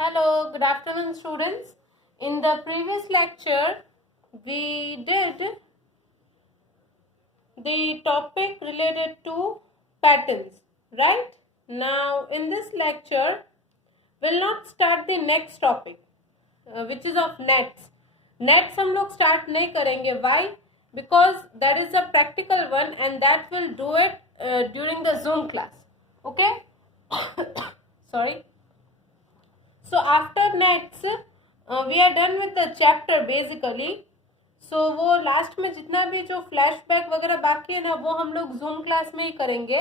Hello, good afternoon students. In the previous lecture, we did the topic related to patterns, right? Now, in this lecture, we'll not start the next topic, which is of nets. Nets हम लोग start नहीं करेंगे. Why? Because that is a practical one and that will do it during the Zoom class. Okay? Sorry. So after nets we are done with the chapter basically. So वो last में जितना भी जो flashback वगैरह बाकी है ना वो हम लोग जूम क्लास में ही करेंगे.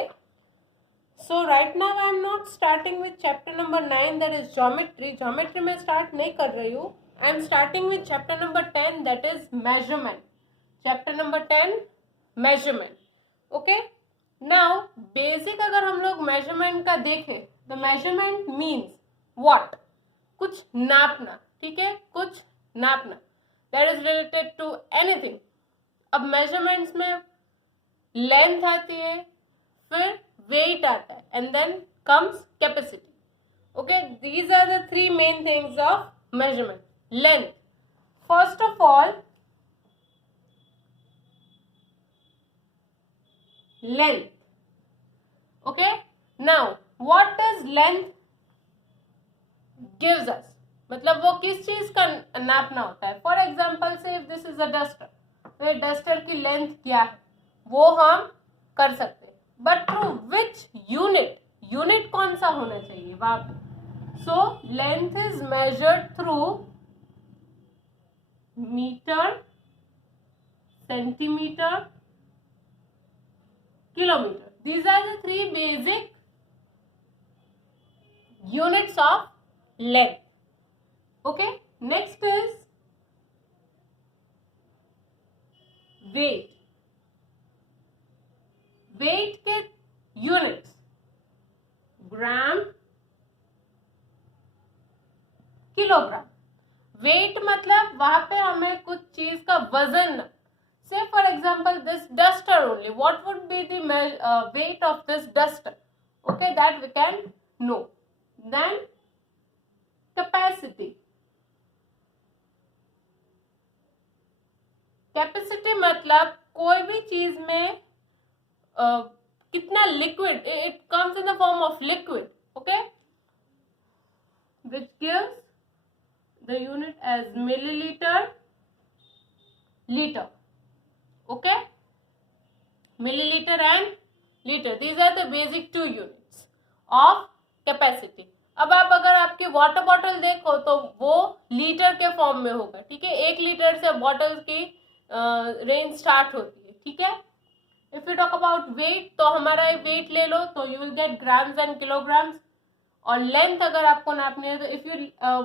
So right now I am not starting with chapter number 9 that is geometry. Geometry में start नहीं कर रही हूँ. I am starting with chapter number 10 that is measurement. Chapter number 10 measurement. Okay. Now basic अगर हम लोग measurement का देखें the measurement means what? कुछ नापना. ठीक है, कुछ नापना. That is related to anything. अब measurements में length आती है, फिर weight आता है, and then comes capacity. Okay, these are the three main things of measurement. Length. First of all, length. Okay, now what does length gives us? मतलब वो किस चीज का नापना होता है. फॉर एग्जाम्पल से if this is a duster, तो डस्टर की लेंथ क्या है वो हम कर सकते हैं. But through which unit, unit कौन सा होना चाहिए वहां पे. So length is measured through metre, centimetre, kilometre. These are the three basic units of length. Okay, next is weight. Weight के units ग्राम, किलोग्राम. weight मतलब वहां पे हमें कुछ चीज का वजन. say for example this duster only, what would be the weight of this duster? Okay, that we can know. Then capacity. Capacity मतलब कोई भी चीज में कितना liquid, it comes in the form of liquid. Okay, which gives the unit as millilitre, litre. Okay, millilitre and litre, these are the basic two units of capacity. अब आप अगर आपकी वाटर बॉटल देखो तो वो लीटर के form में होगा. ठीक है, 1 लीटर से बॉटल की रेंज स्टार्ट होती है. ठीक है, if you talk about weight तो हमारा वेट ले लो तो you will get grams and kilograms. और लेंथ अगर आपको नापनी है तो if you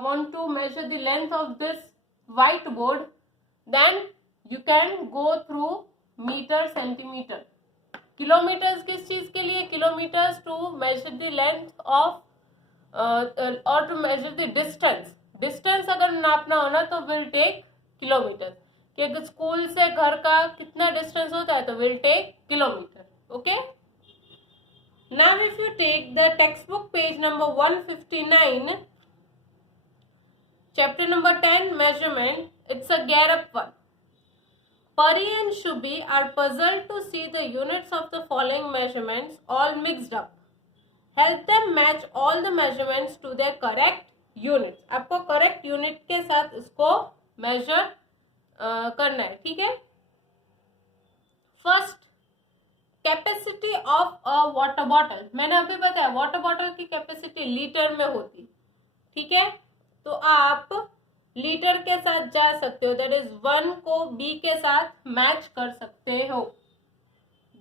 want to measure the length of this whiteboard then you can go through metre, centimetre. Kilometres किस चीज के लिए? Kilometres to measure the length of और to measure the distance. Distance अगर नापना हो ना तो विल टेक किलोमीटर. कि अगर स्कूल से घर का कितना डिस्टेंस होता है तो will take kilometre. Okay, now if you take the text book page number 159, chapter number 10 measurement, it's a gear-up one. Pari and Shubhi are puzzled to see the units of the following measurements all mixed up. Help them match all the measurements to their correct units. आपको correct unit के साथ इसको measure करना है. ठीक है, first capacity of a water bottle. मैंने अभी बताया वाटर बॉटल की कैपेसिटी लीटर में होती. ठीक है, तो आप लीटर के साथ जा सकते हो. दैट इज 1 को b के साथ मैच कर सकते हो.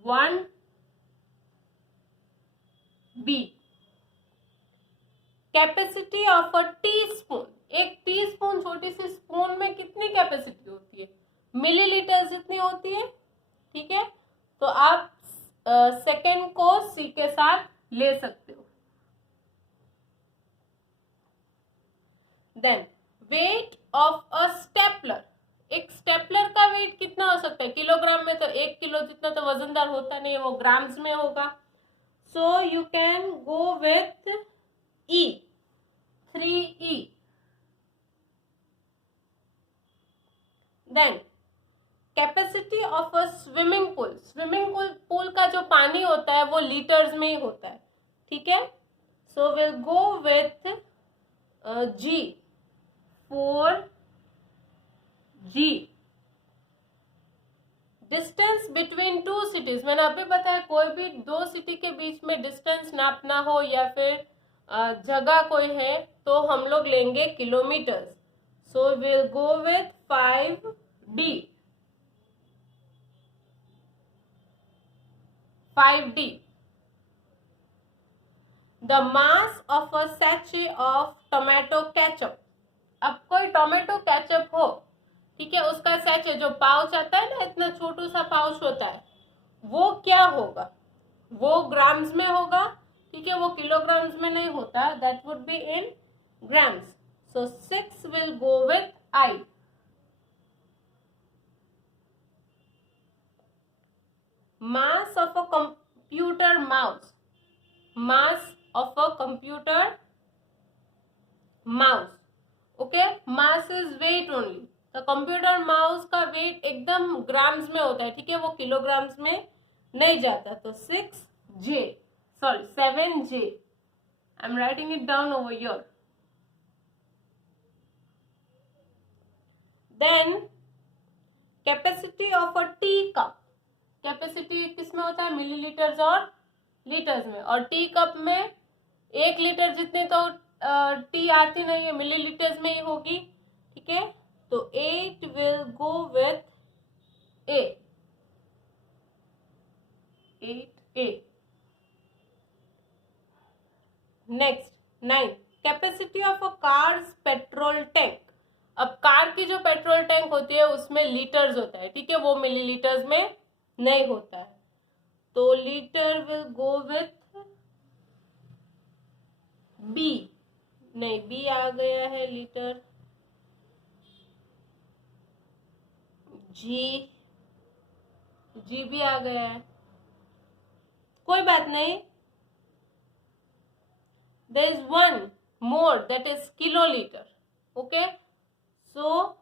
1 b. Capacity of a teaspoon. एक टीस्पून, छोटी सी स्पून में कितनी कैपेसिटी होती है? मिलीलीटर जितनी होती है. ठीक है, तो आप सेकेंड को सी के साथ ले सकते हो. Then weight of a stapler. एक स्टेपलर का वेट कितना हो सकता है? किलोग्राम में तो 1 किलो जितना तो वजनदार होता नहीं है, वो ग्राम्स में होगा. So you can go with E. 3E. Then capacity of a swimming pool, swimming pool का जो पानी होता है वो लीटर्स में ही होता है, ठीक है। सो will go with G, 4G। Distance between two cities, मैंने अभी बताया कोई भी दो सिटी के बीच में डिस्टेंस नापना हो या फिर जगह कोई है तो हम लोग लेंगे kilometres. So will go with 5D, 5D। The mass of a sachet of tomato ketchup, अब कोई टोमेटो केचप हो, ठीक है, उसका सैचे जो पाउच आता है ना, इतना छोटू सा पाउच होता है, वो क्या होगा, वो ग्राम्स में होगा, ठीक है, वो किलोग्राम्स में नहीं होता, that would be in grams. So 6 will go with I। Mass of a computer mouse, mass of a computer mouse, okay, mass is weight only, तो कंप्यूटर माउस का वेट एकदम ग्राम्स में होता है, ठीक है, वो किलोग्राम्स में नहीं जाता। तो 7J, I am writing it down over here. Then capacity of a tea cup, capacity किसमें होता है, मिलीलीटर्स और लीटर्स में, और टी कप में 1 लीटर जितने तो टी आती नहीं है, मिलीलीटर्स में ही होगी, ठीक है। तो 8 will go with A, 8A। Next 9, capacity of a cars petrol tank, अब कार की जो पेट्रोल टैंक होती है उसमें लीटर्स होता है, ठीक है, वो मिलीलीटर्स में नहीं होता है, तो litre will go with B, नहीं B आ गया है, लीटर G भी आ गया है, कोई बात नहीं। There is one more, that is kiloliter, okay, so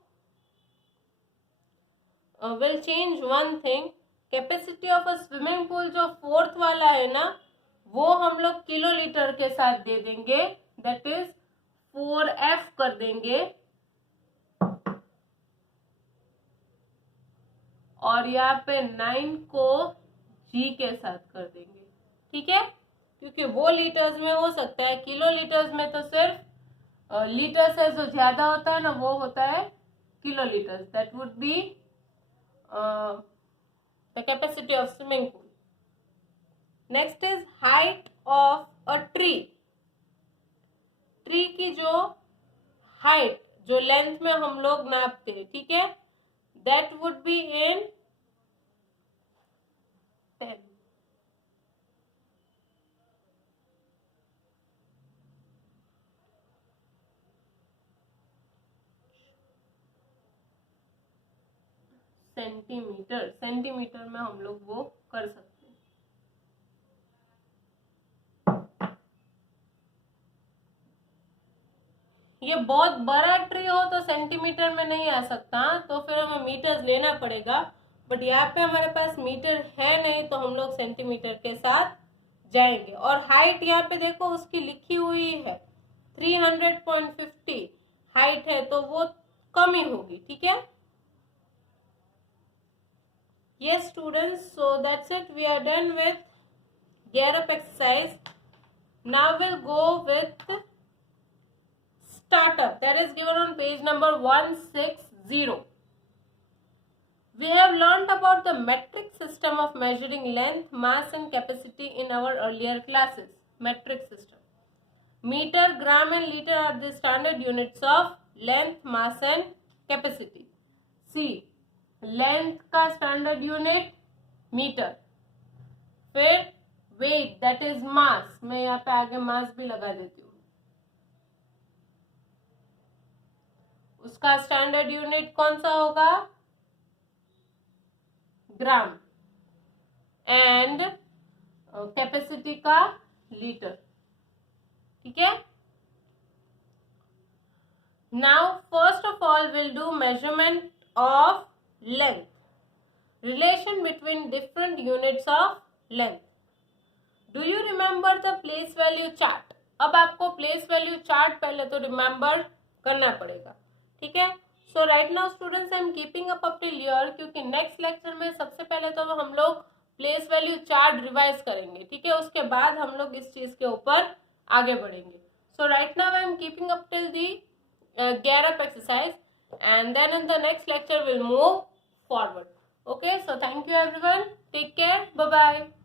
we'll change one thing, capacity of a swimming pool जो 4th वाला है ना, वो हम लोग किलोलीटर के साथ दे देंगे, दैट इज 4F कर देंगे, और यहाँ पे 9 को G के साथ कर देंगे, ठीक है, क्योंकि वो लीटर्स में हो सकता है, किलो लीटर्स में तो सिर्फ लीटर से जो ज्यादा होता है ना वो होता है kilo litres, that would be the capacity of swimming pool. Next is height of a tree, tree की जो हाइट, जो लेंथ में हम लोग नापते हैं, ठीक है, that would be in 10। Centimetre, centimetre में हम लोग वो कर सकते हैं। ये बहुत बड़ा ट्री हो तो सेंटीमीटर में नहीं आ सकता, तो फिर हमें मीटर्स लेना पड़ेगा, बट यहाँ पे हमारे पास मीटर है नहीं, तो हम लोग सेंटीमीटर के साथ जाएंगे। और हाइट यहाँ पे देखो उसकी लिखी हुई है 300.50 हाइट है, तो वो कम ही होगी, ठीक है। Yes students, so that's it, we are done with gear up exercise. Now we'll go with startup, that is given on page number 160. We have learned about the metric system of measuring length, mass and capacity in our earlier classes. Metric system, meter, gram and liter are the standard units of length, mass and capacity. See, length का standard unit metre, फिर wait that is mass, मैं यहाँ पे आगे मास भी लगा देती हूँ, उसका स्टैंडर्ड यूनिट कौन सा होगा, ग्राम, एंड कैपेसिटी का लीटर, ठीक है। Now, first of all, we'll do measurement of length. Relation between different units of length. Do you remember the place value chart? अब आपको place value chart पहले तो remember करना पड़ेगा, ठीक है? So right now students I am keeping up till here, क्योंकि next lecture में सबसे पहले तो हम लोग place value chart revise करेंगे, ठीक है? उसके बाद हम लोग इस चीज के ऊपर आगे बढ़ेंगे. So right now I am keeping up till the gear up exercise, and then in the next lecture we'll move forward. Okay, so thank you everyone. Take care. Bye bye.